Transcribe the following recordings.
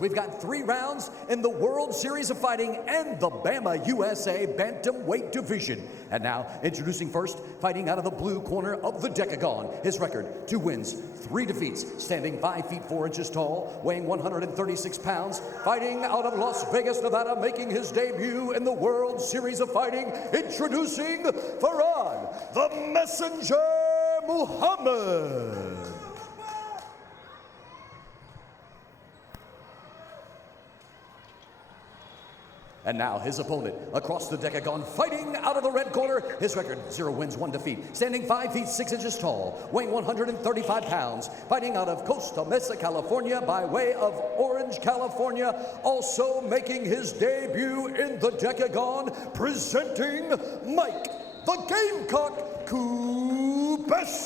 We've got 3 rounds in the World Series of Fighting and the BAMA USA bantamweight division. And now, introducing first, fighting out of the blue corner of the decagon. His record, 2 wins, 3 defeats, standing 5 feet 4 inches tall, weighing 136 pounds, fighting out of Las Vegas, Nevada, making his debut in the World Series of Fighting, introducing Farhad, the Messenger Muhammad. And now his opponent across the decagon, fighting out of the red corner. His record, 0 wins, 1 defeat, standing 5 feet 6 inches tall, weighing 135 pounds, fighting out of Costa Mesa, California, by way of Orange, California, also making his debut in the decagon, presenting Mike the Gamecock Kubeska.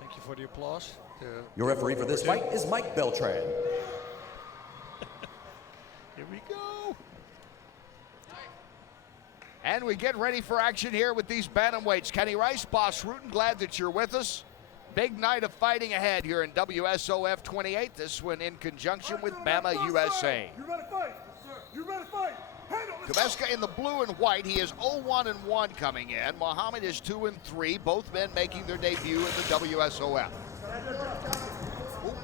Thank you for the applause. Your referee for this fight is Mike Beltran. Here we go. And we get ready for action here with these bantamweights. Kenny Rice, Boss Rutan, glad that you're with us. Big night of fighting ahead here in WSOF 28. This one in conjunction with BAMA USA. You ready to fight? You ready to fight? Kubeska in the blue and white. He is 0-1-1 coming in. Muhammad is 2-3. Both men making their debut in the WSOF.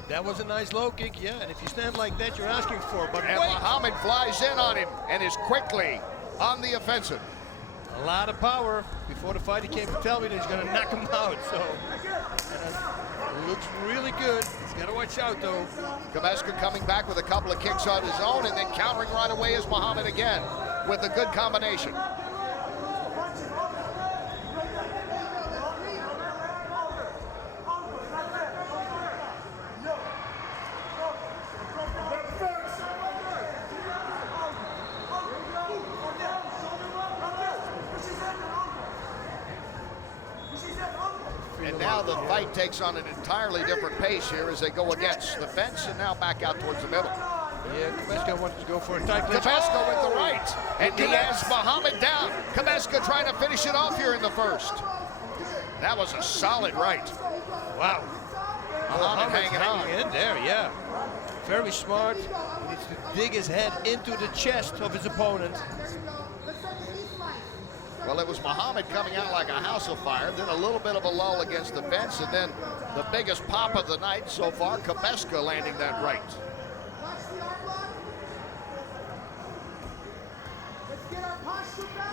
That was a nice low kick, yeah, and if you stand like that, you're asking for it, but and wait! Muhammad flies in on him and is quickly on the offensive. A lot of power. Before the fight, he came to tell me that he's going to knock him out, so it looks really good. He's got to watch out, though. Kubeska coming back with a couple of kicks on his own, and then countering right away is Muhammad again with a good combination. And now the fight takes on an entirely different pace here as they go against the fence and now back out towards the middle. Yeah, Kubeska wants to go for a tight clinch. Kubeska with the right, and he has Muhammad down. Kubeska trying to finish it off here in the first. That was a solid right. Wow. Muhammad hanging on. In there, yeah. Very smart. He needs to dig his head into the chest of his opponent. Well, it was Muhammad coming out like a house of fire, then a little bit of a lull against the fence, and then the biggest pop of the night so far, Kubeska landing that right.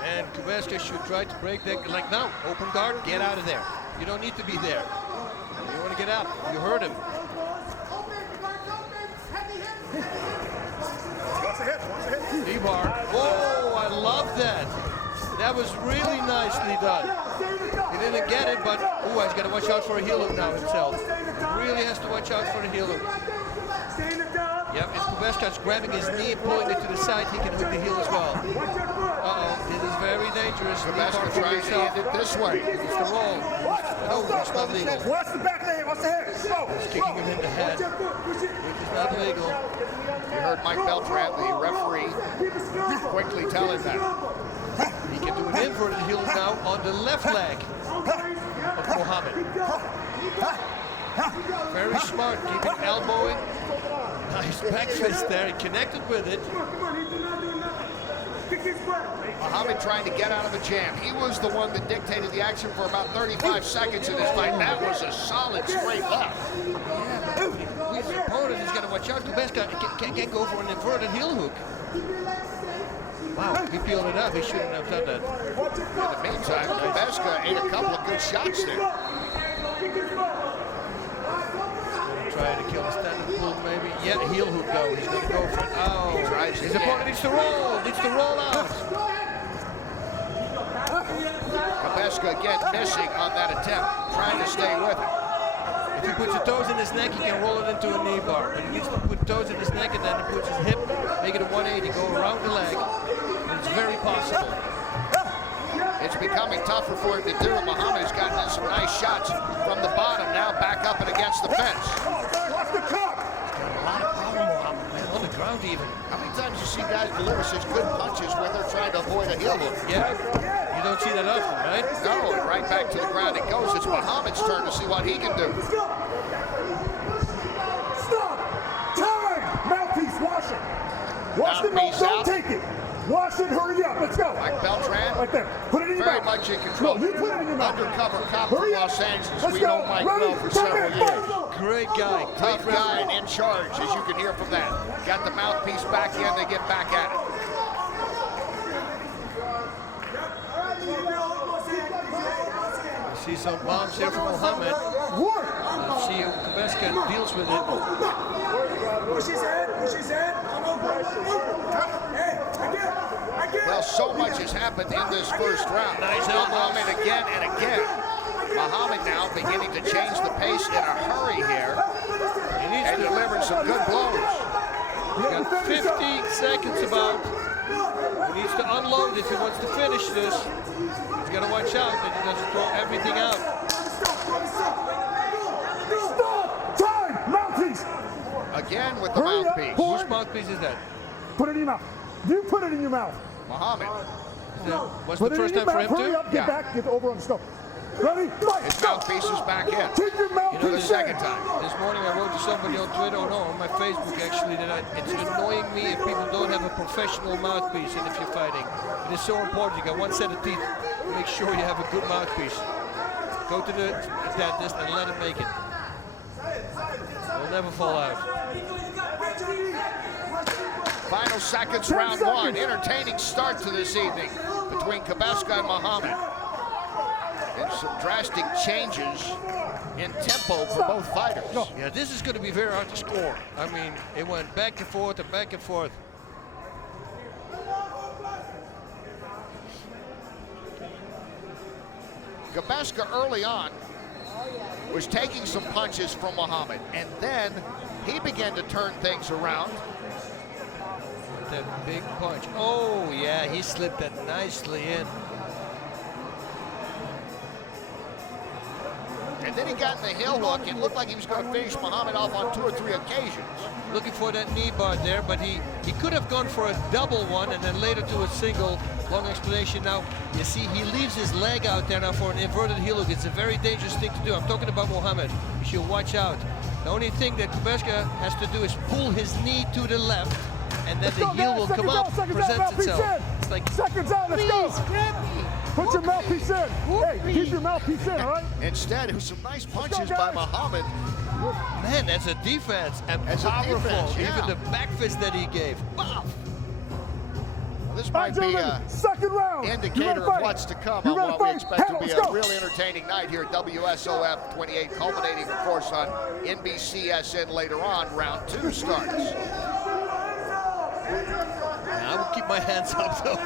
And Kubeska should try to break that, like now, open guard, get out of there. You don't need to be there. You want to get out, you heard him. D-bar, oh, I love that. That was really nicely done. He didn't get it, but oh, he's got to watch out for a heel hook now himself. Really has to watch out for the heel hook. Yep, if Kubeska's grabbing his knee and pulling it to the side, he can hook the heel as well. Uh-oh, this is very dangerous. Kubeska trying to end it this way. It's the roll. No, it's not legal. Watch the back of the head, watch the head. He's kicking him in the head, which is not legal. You heard Mike Beltran, the referee, quickly tell him that. He can do an inverted heel now on the left leg of Muhammad. Very smart, keeping elbowing. Nice back fist there, he connected with it. Muhammad trying to get out of a jam. He was the one that dictated the action for about 35 seconds in this fight. That was a solid straight left. Yeah, but his opponent is going to watch out. Kubeska can't go for an inverted heel hook. Wow, he peeled it up. He shouldn't have done that. In the meantime, Kubeska ate a couple of good shots there. Trying to kill the standing pull, maybe. Yeah, heel hook though. He's going to go for it. Oh, his opponent needs to roll. Needs to roll out. Kubeska again missing on that attempt, trying to stay with it. If he puts his toes in his neck, he can roll it into a knee bar. But he needs to put toes in his neck and then he puts his hip, make it a 180, go around the leg. And it's very possible. It's becoming tougher for him to do. Muhammad has gotten in some nice shots from the bottom, now back up and against the fence. Watch the cup. He's got a lot of power, Muhammad, man, on the ground even. How many times you see guys deliver such good punches when they're trying to avoid a heel hook? Yeah, you don't see that often, right? No, right back to the ground it goes. It's Muhammad's turn to see what he can do. Watch the mouth. Mouthpiece Don't out. take it. Watch it. Hurry up. Let's go. Mike Beltran. Right there. Put it in your Very mouth. much in control. No, you put it in your mouth. Undercover cop Hurry from up. Los Angeles. Let's We go. know Mike Ready? well for Come several in. years. Great guy. Tough guy and in charge, as you can hear from that. Got the mouthpiece back in, they get back at it. See some bombs here from Muhammad. Work. Let's see how Kubeska deals with it. Push his head. Push his head. Hey, again. Well, so much has happened in this first round. Nice elbows. Muhammad again and again. Muhammad now beginning to change the pace in a hurry here He needs and to. delivering some good blows. He's got 50 seconds about. He needs to unload if he wants to finish this. He's got to watch out that he doesn't throw everything out. Stop. Time. Mouthpiece. Again with the Hurry up. mouthpiece. Pull Whose mouthpiece is that? Put it in your mouth. You put it in your mouth. Muhammad. Was Put the it first in time your for him mouth. Hurry too? up. Get Yeah. back. Get over on the scope. Ready? Fight. His Go. mouthpiece is back in. Take your mouthpiece The second in. time. This morning I wrote to somebody on Twitter, or no, on my Facebook actually, that it's annoying me if people don't have a professional mouthpiece and if you're fighting. It is so important. You got one set of teeth. Make sure you have a good mouthpiece. Go to the dentist and let him make it. It'll never fall out. Final seconds, 10 round seconds. one. Entertaining start to this evening between Kubeska and Muhammad. And some drastic changes in tempo for both fighters. Yeah, this is going to be very hard to score. I mean, it went back and forth and back and forth. Kubeska early on was taking some punches from Muhammad, and then he began to turn things around. That big punch. Oh, yeah, he slipped that nicely in. And then he got in the heel hook. It looked like he was going to finish Muhammad off on 2 or 3 occasions. Looking for that knee bar there, but he could have gone for a double one and then later to a single. Long explanation now. You see, he leaves his leg out there now for an inverted heel hook. It's a very dangerous thing to do. I'm talking about Muhammad. You should watch out. The only thing that Kubeska has to do is pull his knee to the left, and then Let's the go, heel guys. will Seconds come out, up, seconds out, presents mouthpiece itself. in. It's like, Seconds out. Let's please, go. grab me. Put your mouthpiece in. Hey, keep your mouthpiece in, all right? Instead, it was some nice punches go, by guys. Muhammad. Man, that's a defense and That's a powerful. defense, yeah. Even the back fist that he gave. Wow. Well, this All might right, be gentlemen, an second round. You ready indicator to of fight? what's to come You on ready what to we fight? expect to Handle, be let's a go. really entertaining night here at WSOF 28, culminating, of course, on NBCSN later on. Round 2 starts. I will keep my hands up though.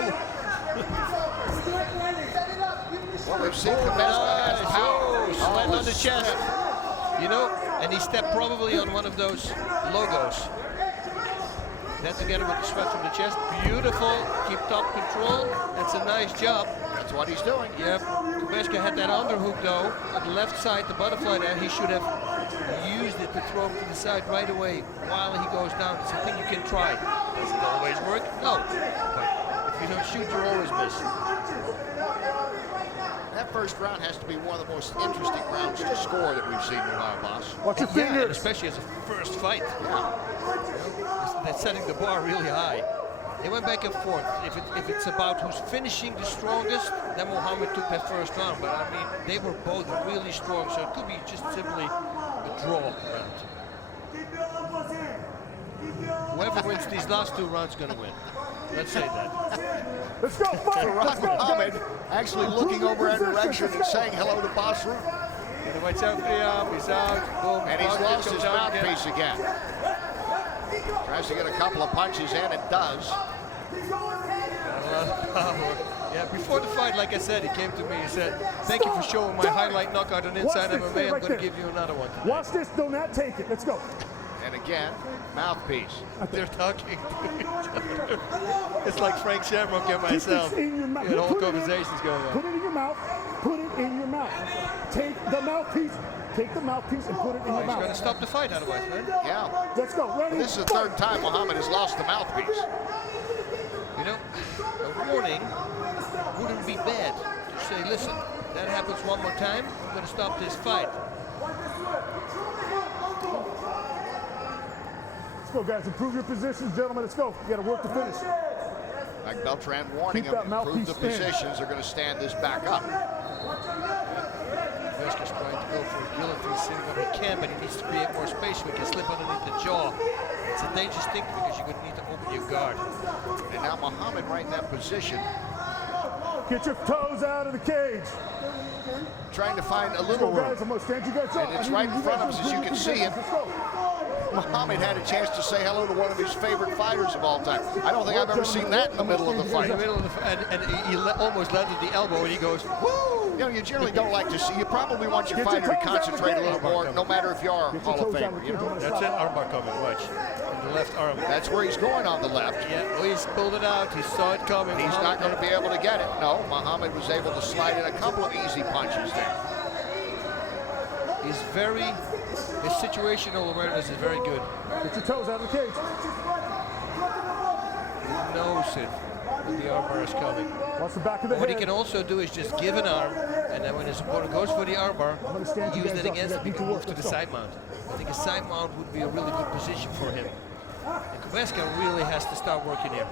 Well, we've seen Kubeska has power. Oh, slant on the his chest. strength. You know, and he stepped probably on one of those logos. That together with the sweat from the chest. Beautiful. Keep top control. That's a nice job. That's what he's doing. Yep. Kubeska had that underhook though. On the left side, the butterfly there. He should have used it to throw him to the side right away while he goes down. It's a thing you can try. Does it always work? No. But if you don't shoot, you always miss. That first round has to be one of the most interesting rounds to score that we've seen in a while, boss. Watch your Yeah, and fingers. especially as a first fight. Yeah. That's setting the bar really high. They went back and forth. If it's about who's finishing the strongest, then Muhammad took that first round. But I mean, they were both really strong, so it could be just simply a draw round. Whoever wins these last 2 rounds is going to win. Let's say that. Let's go, fight. Let's Ron go, Muhammad guys. actually looking over in direction and saying hello to Boss Root. And watch out for the arm. He's out. Boom. And he's Mouthpiece lost comes his out again. mouthpiece again. Tries to get a couple of punches in, and does. Yeah, before the fight, like I said, he came to me. He said, "Thank you for showing my highlight knockout on Inside Watch this, stay MMA. I'm right going to there. give you another one today." Watch this. Do not take it. Let's go. And again, mouthpiece. They're talking to each other. It's like Frank Shamrock and Keep myself. this in your mouth. Yeah, the whole Put it in. conversation's going on. Put it in your mouth. Put it in your mouth. Take the mouthpiece. Take the mouthpiece and put it in your He's going to mouth. stop the fight otherwise, man. Yeah. Let's go. Ready? This is the fight. third time Muhammad has lost the mouthpiece. You know, a warning wouldn't be bad. To say, listen, that happens one more time, I'm going to stop this fight. Let's go, guys. Improve your positions, gentlemen. Let's go. You got to work to finish. Mike Beltran warning Keep him, that improve the mouthpiece in. positions. They're going to stand this back up. Kubeska's trying to go for a guillotine sitting where he can, but he needs to create more space so he can slip underneath the jaw. It's a dangerous thing because you're going to need to open your guard. And now Muhammad right in that position, Get your toes out of the cage. trying to find a Let's little go, room. guys. I'm going to stand you guys up. And it's I need right you in front guys of us, to as you improve can your see it. positions. Let's go. Muhammad had a chance to say hello to one of his favorite fighters of all time. I don't think I've ever seen that in the middle of the fight. In the middle of the and he almost landed the elbow and he goes, woo! You know, you generally don't like to see. You probably want your fighter to concentrate a little more, no matter if you are a Hall of Famer. You know, That's it, armbar coming, watch. In the left arm. that's where he's going on the left. Yeah, well, he's pulled it out. He saw it coming. He's not going to be able to get it. No, Muhammad was able to slide in a couple of easy punches there. He's his situational awareness is very good. Get your toes out of the cage. He knows it when the armbar is coming. Watch the back of the What he head. can also do is just give an arm, and then when his opponent goes for the armbar, gonna stand you use guys that up. against You him. He got can to move work. to the Let's go. side mount. I think a side mount would be a really good position for him. And Kubeska really has to start working here.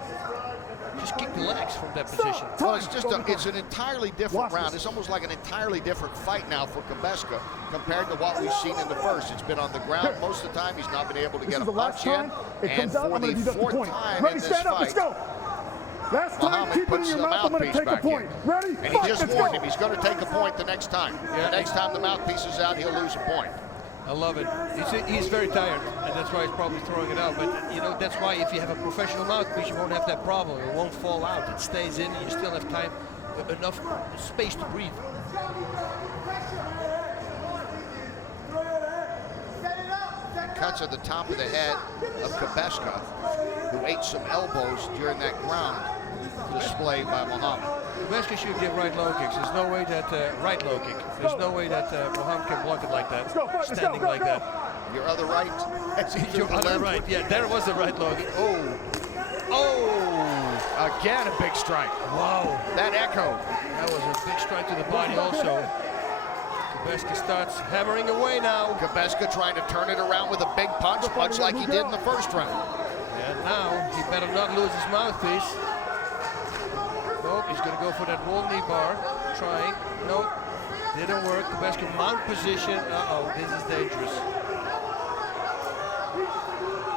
Just kick the legs from that position. Well, it's an entirely different Watch round. this. It's almost like an entirely different fight now for Kubeska compared to what we've seen in the first. It's been on the ground most of the time. He's not been able to This get is a the last punch in. time it And comes out. for I'm going to the deduct the fourth point. time Ready, in this stand up. Let's fight, go. Last time, Muhammad keep it in puts your the mouth. I'm going to mouthpiece take a back point. in. Ready? And he Fight, just let's warned go. him he's going to take a point the next time. Yeah. The next time the mouthpiece is out, he'll lose a point. I love it. He's very tired, and that's why he's probably throwing it out. But, you know, that's why if you have a professional mouthpiece, you won't have that problem. It won't fall out. It stays in, and you still have time, enough space to breathe. Cuts at the top of the head of Kubeska, who ate some elbows during that ground display by Muhammad. Kubeska should give right low kicks. There's no way that right low kick. There's no way that Muhammad can block it like that, standing like that. Your other right. Your other right. Yeah, there was a right low kick. Oh, Again, a big strike. wow. That echo. That was a big strike to the body also. Kubeska starts hammering away now. Kubeska trying to turn it around with a big punch, much like he did in the first round. And now he better not lose his mouthpiece. Nope, he's going to go for that roll knee bar. Trying. Nope, didn't work. Kubeska mount position. Uh-oh, this is dangerous.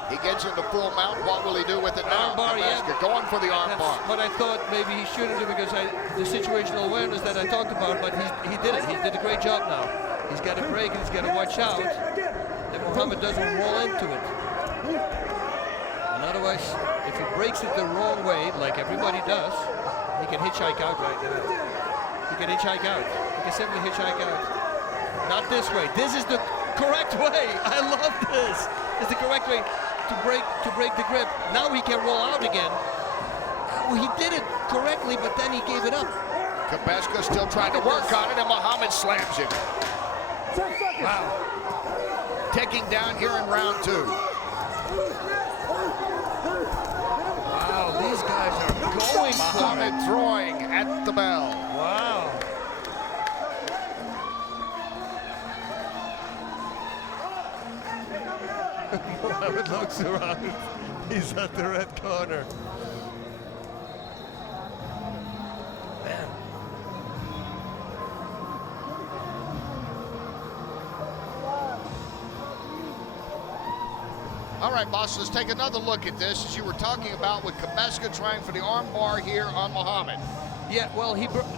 He gets into full mount. What will he do with it now? Armbar, yeah. Kubeska going for the That's armbar. what I thought maybe he shouldn't do because the situational awareness that I talked about, but he did it. He did a great job now. He's got to break and he's got to watch out that Muhammad doesn't roll into it. And otherwise, if he breaks it the wrong way, like everybody does, he can hitchhike out right now. He can hitchhike out. He can simply hitchhike out. Not this way. This is the correct way. I love this. It's the correct way to break the grip. Now he can roll out again. Oh, he did it correctly, but then he gave it up. Kubeska still trying to work on it, and Muhammad slams him. 10 seconds. Wow. Taking down here in round two. Wow, these guys are going for Muhammad it. throwing at the bell. Wow. Muhammad looks around. He's at the red corner. Man. All right, boss, let's take another look at this, as you were talking about with Kubeska trying for the arm bar here on Muhammad. Yeah, well,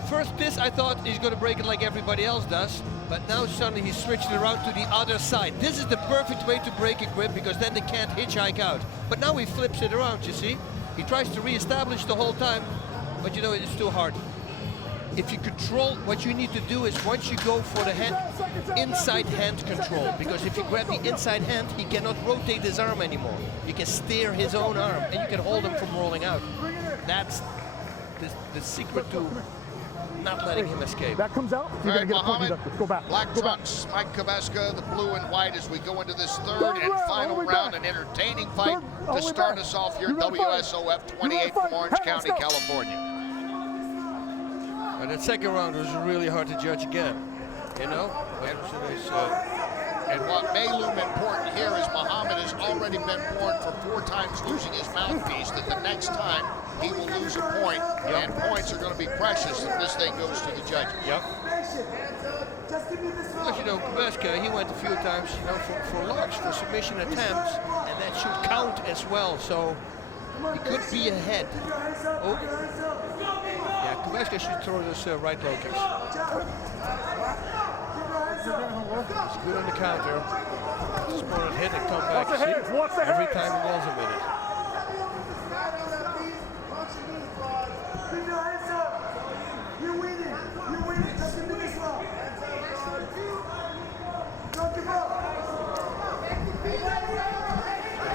first this I thought he's going to break it like everybody else does, but now suddenly he switched it around to the other side. This is the perfect way to break a grip because then they can't hitchhike out. But now he flips it around, you see? He tries to reestablish the whole time, but you know, it's too hard. If you control, what you need to do is once you go for the inside hand control, because if you grab the inside hand, he cannot rotate his arm anymore. You can steer his own arm and you can hold him from rolling out. That's the secret to not letting him escape. That comes out. You're All going to right, get a point Muhammad, deducted. Go back. Black Go back. trunks, Mike Kubeska, the blue and white as we go into this third Third and round, final all the way round. back. An entertaining fight All to the way start back. us off here You at ready to fight? WSOF You 28 ready to from fight? Orange Hey, let's County, go. California. And that second round was really hard to judge again, you know? And what may loom important here is Muhammad has already already been warned for 4 times losing his mouthpiece that the next time he will lose a point, and points are going to be precious if this thing goes to the judges. Yep. Well, you know, Kubeska, he went a few times, you know, for locks, for submission attempts, and that should count as well. So he could be ahead. Oh, yeah, Kubeska should throw those right low kicks. He's good on the counter. His opponent hit and come back. Every time he goes a minute.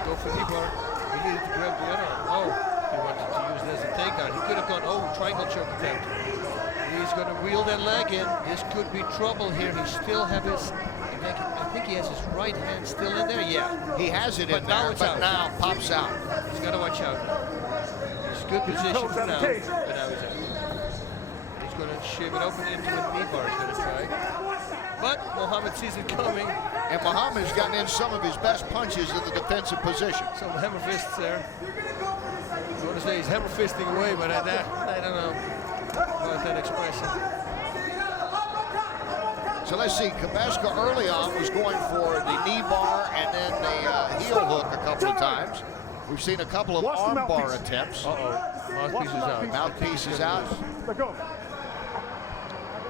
Go for knee bar. He needed to grab the other arm. Oh, he wanted to use it as a takedown. He could have gone, oh, triangle choke attempt. He's going to wheel that leg in. This could be trouble here. He still have his, I think he has his right hand still in there. Yeah. He has it in there, but now pops out. He's got to watch out now. He's good position for now, but now he's out. He's going to shave it open into a knee bar. He's going to try. But Muhammad sees it coming. And Muhammad's gotten in some of his best punches in the defensive position. Some hammer fists there. I want to say he's hammer fisting away, but I don't know about that expression. So let's see, Kubeska early on was going for the knee bar and then the heel hook a couple of times. We've seen a couple of arm bar attempps. Uh-oh, mouthpiece is out. Mouthpiece is out. Let go.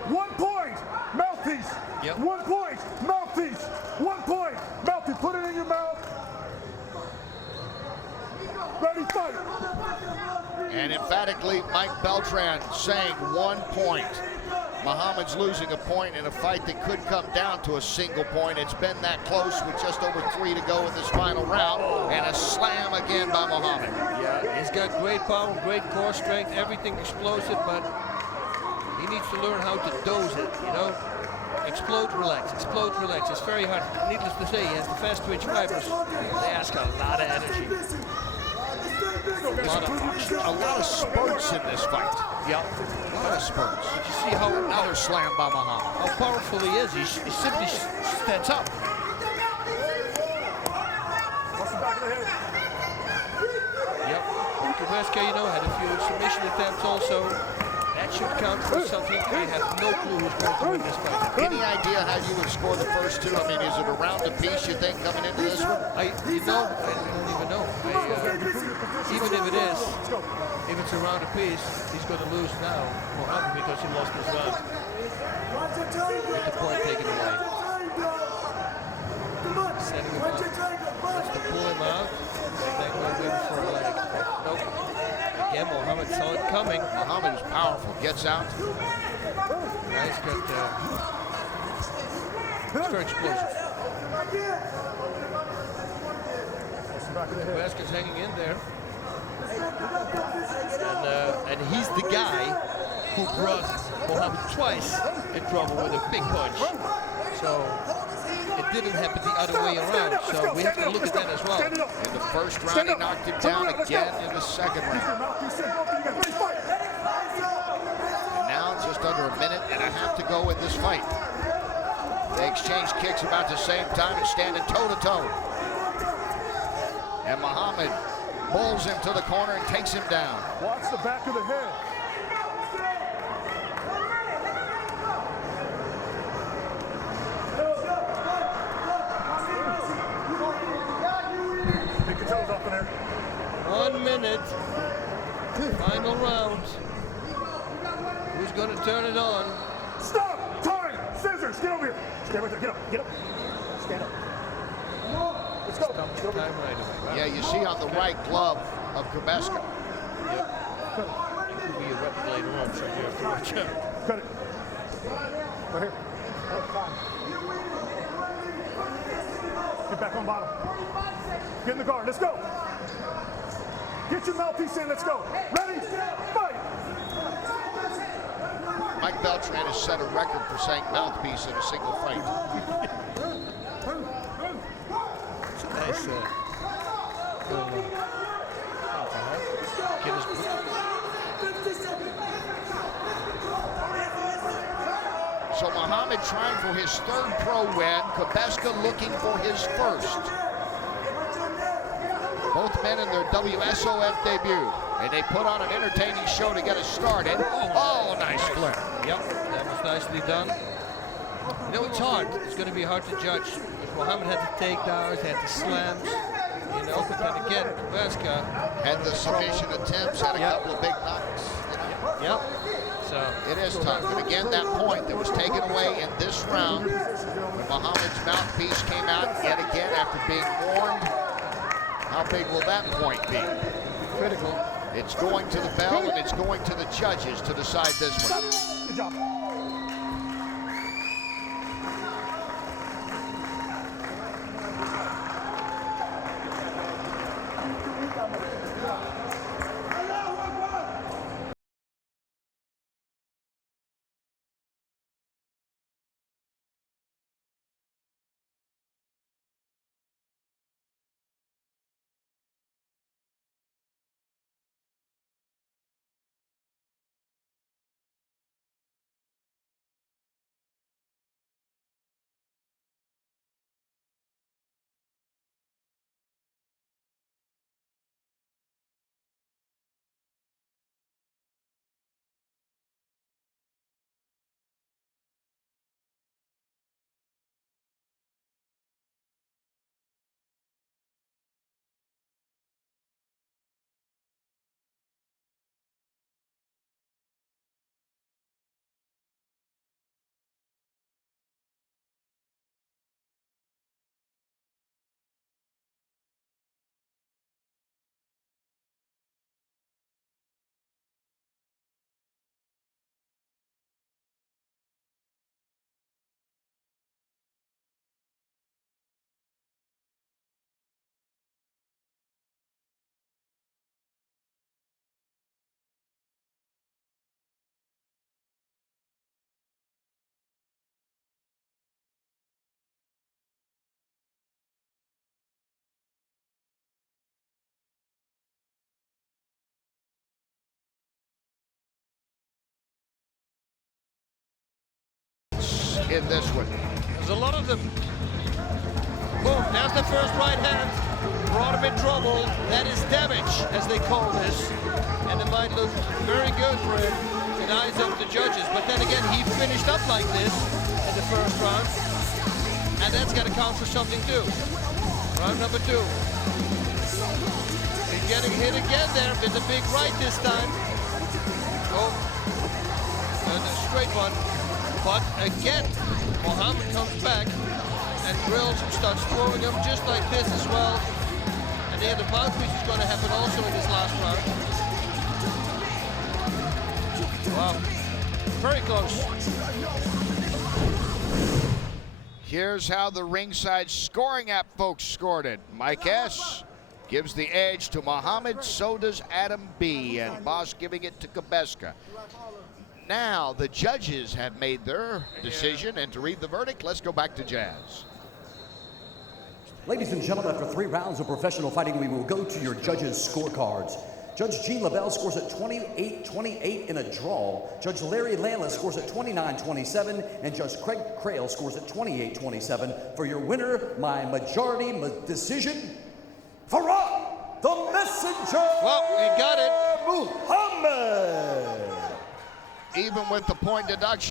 1 point, mouthpiece. Yep. 1 point, mouthpiece. 1 point, mouthpiece. Put it in your mouth. Ready, fight. And emphatically, Mike Beltran saying 1 point. Muhammad's losing a point in a fight that could come down to a single point. It's been that close with just over 3 to go in this final round. And a slam again by Muhammad. Yeah, he's got great power, great core strength, everything explosive, but he needs to learn how to dose it, you know? Explode, relax, explode, relax. It's very hard. Needless to say, he has the fast twitch fibers. They ask a lot of energy. A lot of spurts in this fight. Yep. A lot of spurts. Did you see how Another slam by Muhammad. how powerful he is? He simply stands up. Watch the back of the head. Yep. Kubeska, you know, had a few submission attempts also. That should count for something. I have no clue who's going to win this fight. Any idea how you would score the first 2? I mean, is it a round apiece, you think, coming into this one? I don't even know. Even if it is, if it's a round apiece, he's going to lose now, Muhammad, because he lost his round. With the point taken away. Setting him up. Wants to pull him out. And then go in for a leg. Nope. Again, Muhammad saw it coming. Muhammad is powerful. Gets out. Nice, got it's very explosive. Kubeska's hanging in there. And he's the guy who brought Muhammad twice in trouble with a big punch. So it didn't happen the other way around. So we have to look at that as well. In the first round, he knocked him down again in the second round. And now just under a minute and a half to go in this fight. They exchange kicks about the same time and standing toe-to-toe. And Muhammad pulls him to the corner and takes him down. Watch the back of the head. Take your toes off in there. 1 minute. Final round. Who's going to turn it on? Stop! Time! Scissors! Get over here! Stay right there. Get up. Get up. Stand up. Let's go. Time right away. Right? Yeah, you see on the right glove of Kubeska. Yep. It could be a weapon later on, so you have to watch out. Cut it. Right here. Get back on bottom. Get in the guard. Let's go. Get your mouthpiece in. Let's go. Ready? Fight! Mike Beltran has set a record for saying mouthpiece in a single fight. Nice. Get his So Muhammad trying for his 3rd pro win. Kubeska looking for his 1st. both men in their WSOF debut. And they put on an entertaining show to get us started. Oh, nice flip. Yep, that was nicely done. You know, it's hard. It's going to be hard to judge. Muhammad had the takedowns, had the slams, you know, but then again, Kubeska Had the submission attempts, had a couple of big knocks. Yep. So It is tough. But again, that point that was taken away in this round, when Muhammad's mouthpiece came out yet again after being warned, how big will that point be? critical. It's going to the bell and it's going to the judges to decide this one. Good job. In this one. There's a lot of them. Boom, there's the first right hand. Brought him in trouble. That is damage, as they call this. And it might look very good for him in the eyes of the judges. But then again, he finished up like this in the first round. And that's got to count for something too. Round number 2. He's getting hit again there with a big right this time. Oh, and a straight one. But again, Muhammad comes back and drills and starts throwing him just like this as well. And then the mouthpiece is going to happen also in this last round. Wow, very close. Here's how the ringside scoring app folks scored it. Mike S. gives the edge to Muhammad, so does Adam B. And Boss giving it to Kubeska. Now the judges have made their decision, and to read the verdict, let's go back to Jazz. Ladies and gentlemen, after 3 rounds of professional fighting, we will go to your judges' scorecards. Judge Gene LaBelle scores at 28-28 in a draw. Judge Larry Landless scores at 29-27, and Judge Craig Crail scores at 28-27. For your winner, my majority decision, Farah the Messenger. Well, we got it. Muhammad. Even with the point deduction.